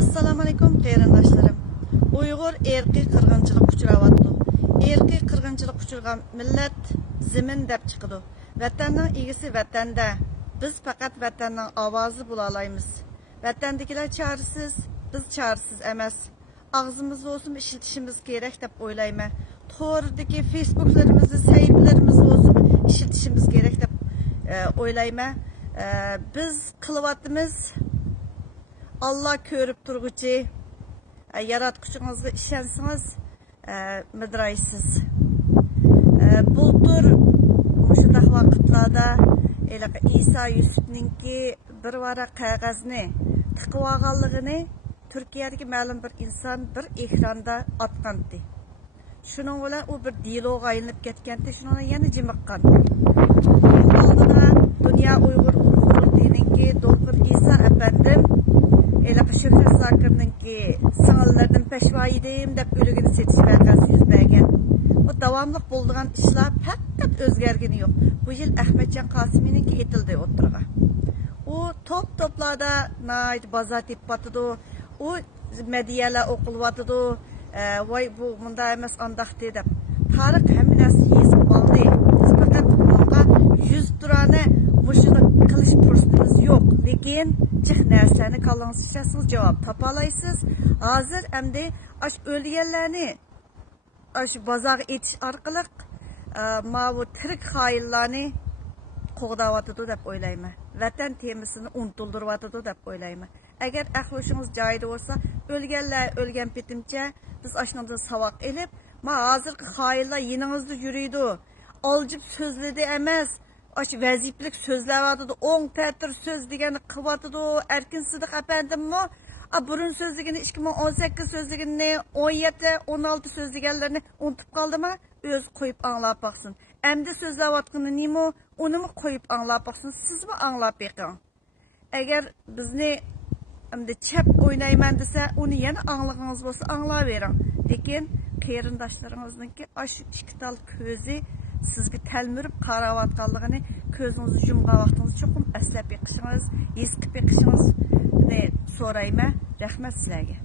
Assalamu alaykum qarindoshlarım. Uyg'ur erki qirg'inchilik uchrayapti. Erki qirg'inchilik uchragan millat zimin deb chiqadi. Vatanning egisi vatanda. Biz faqat vatanning ovozi bo'la olamiz. Vatandagilar chorasiz, biz chorasiz emas. Og'zimiz olsun ishlatishimiz kerak deb o'ylayman. To'g'ridagi Facebooklarimizni, saytlarimizni olsun ishlatishimiz kerak deb o'ylayman. Biz qilyapmiz Allah ko'rib turguchi, yaratquchingizga ishonsangiz, midraysiz. Bultur shundaq vaqtlarda İsa Yusufninki bir varaq qog'ozni tiqib olganligini Turkiyadagi ma'lum bir inson bir ekranda atqandi. Shuning bilan u bir dialoga aylanib ketganda, shuni yana jimiqqan. Oldida Dünya Uyg'ur qurultiyininki Doktor İsa efendim Şöhret Zakir'ninki sağlardan peşvayideyim dep ölügünü setiş vakası izlegen. O davamlıq bulduğun işler fakat özgergini yok. Bu yıl Ahmetcan Kasimi'ninki etildi oturga. O toplarda nait bazar tip batıdı. O medyalar okuluvatıdı. Vay bu munda emas andaktı dep. Tarık heminası yesip aldı. Biz fakat bunga 100 turane muşunu kılış fırsatımız yok. Lekin cih narsani kalang'sizsiz javob topalaysiz. Hozir endi aş o'lganlarni aş bozorga etish orqali bu tirik xoinlarni qo'g'dayotidi deb o'ylayman. Vatan temisini unutildiryotidi deb o'ylayman. Agar ahlishingiz joyida bo'lsa, o'lganlar o'lgan petimcha biz ashundan savoq elib, hozirgi xoinlar yiningizda yuriydi. Oljib so'zladi emas. Aş vaziflik sözləvatıdı, 10 tətir söz degəni qıvatıdı, Erkin Sıdıq əpəndimmi? Burun söz degəni 2018 söz degəni 17, 16 söz degənlərini unutup qaldı mı? Öz qoyub anlap baxsın. Əmdə sözləvatqını neymi? Onu mu qoyub anlap baxsın? Siz mi anlap baxın? Əgər bizni əmdə çəp oynayman desə, onu yana anlığınız olsa anlap verin. Lekin qeyrindaşlarınızın ki, aş işkital közü sizge telmirib qaravatqanlığını ko'zingizni yumgan vaqtingiz cho'qim aslab beqishingiz, his qilib beqishingizni so'rayman. Rahmat sizlarga.